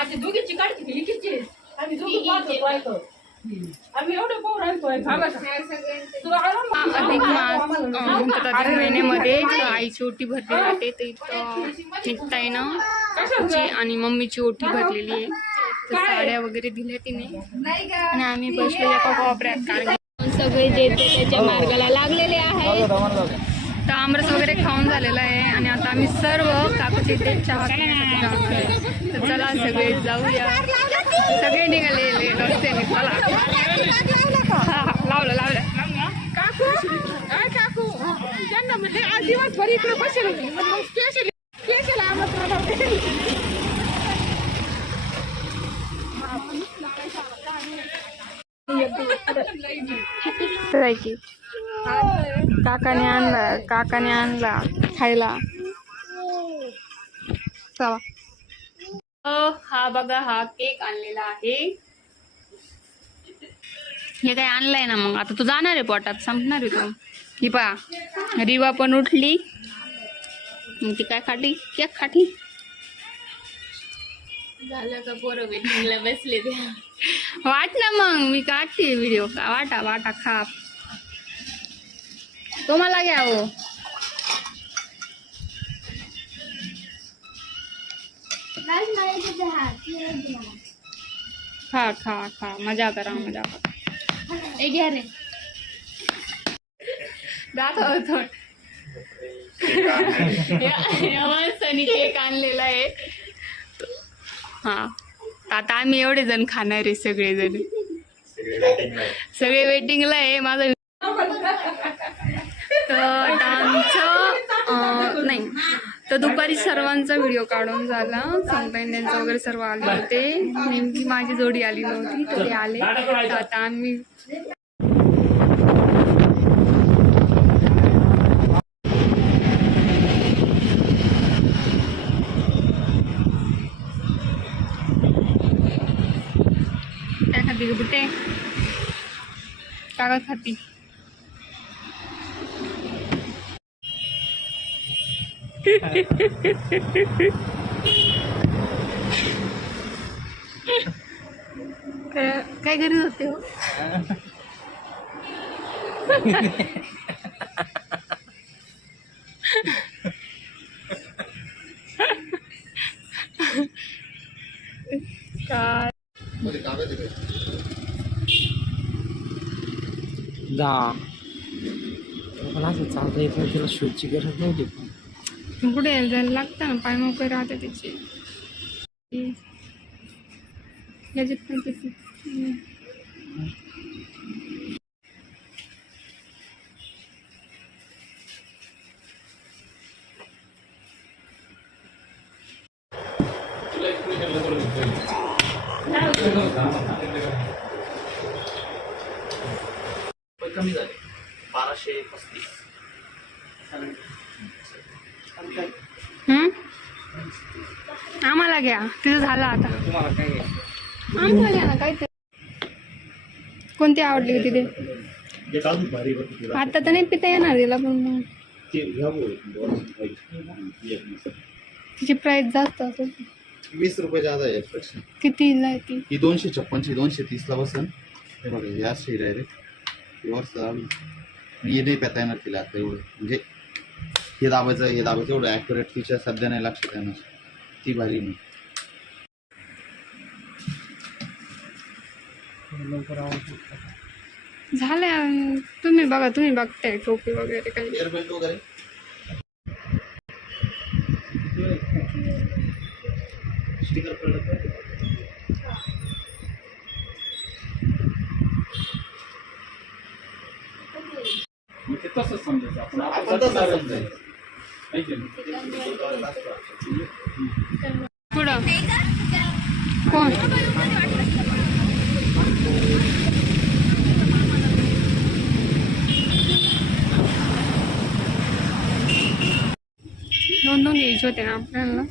माझी दोघीची काढते की लिखीची आम्ही दोघी पाहतो ऐकतो आम्ही एवढं पाहू राहतोय अधिक मास म्हणतात अधिक महिन्यामध्ये आईची ओटी भरली जाते तर इथं निघताईनं आणि मम्मीची ओटी भरलेली आहे तर साड्या वगैरे दिल्या तिने आणि आम्ही बसलो एका कोपऱ्यात कारण सगळे जे त्याच्या मार्गाला लागलेले आहे तर आमरस वगैरे खाऊन झालेला आहे आणि आता आम्ही सर्व काकूच्या इथे चहा पिण्यासाठी जातोय तर चला सगळे जाऊया सगळे निघालेले रस्त्याने चला लावलं लावलं काकू त्यांना म्हणजे आज दिवसभर इकडे बसेल होती स्पेशल आमंत्रण जायची काकाने आणला खायला चला हा बघा हा केक आणलेला आहे हे काय आणलंय ना मग आता तू जाणार आहे पोटात संपणार आहे तू ही पहा रिवा पण उठली ती काय खाटी केक खाटी झालं का पोरं वेटिंगला बसले ते वाट ना मग मी काढते व्हिडिओ वाटा वाटा खा तुम्हाला घ्या हो खा खा खा मजा करा मजा करा एक घ्या रे दाखवतो सनी केक आणलेला आहे हा आता आम्ही एवढे जण खाणार आहे सगळेजण सगळे वेटिंगला आहे माझा तर डान्सचं नाही तर दुपारी सर्वांचा व्हिडिओ काढून झाला समटाईम त्यांचं वगैरे सर्व आले होते नेमकी माझी जोडी आली नव्हती तर ते आले तर आता आम्ही काय खाती ग बुट्टे कागद खाती काय करीत होते हो काय मला असं चालता येत नाही तिला शूटची गरज नव्हती कुठे जायला लागतं ना पाय मोकळे राहते त्याचे याच्यात पण तसे कमी झाले 1235 आम्हाला घ्या तिथं झालं आता तुम्हाला काय आम्हाला घ्या ना काय कोणती आवडली होती ते आता तर नाही पिता येणार तिला पण मग तिची प्राइस जास्त असेल 20 रुपये ज्यादा आहे यापेक्षा कितीला आहे ती ही 256 230 ला बसन हे बघा या शेड आहे रे प्युअर सर हे नाही पेता येणार तिला आता एवढं म्हणजे हे दाबायचं एवढं ॲक्युरेट तिच्या सध्या नाही लक्षात येणार ती भारी नाही झालं तुम्ही बघताय टोपी वगैरे काही एअरबेल्ट वगैरे स्टिकर पडलं ते तसंच समजायचं आपण पुढं कोण दोन घ्यायचे होते ना आपल्याला